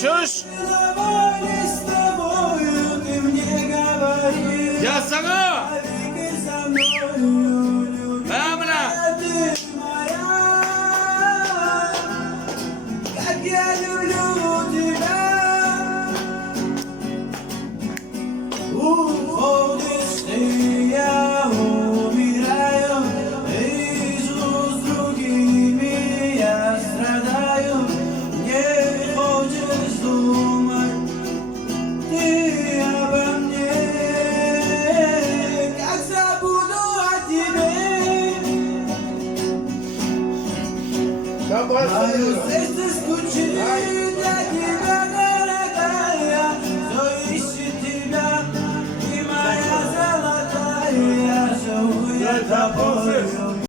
слышишь? Давай с тобою, ты мне говори. Я сама! Навеки со мною, любимая Амна! ты моя. Как я люблю тебя. Уходишь ты, я умираю. И живу с другими, я страдаю. Не хочешь думать ты обо мне. Как забуду о тебе. Мое сердце скучит для тебя, дорогая. Все ищет тебя, ты моя золотая. Живу я тобою.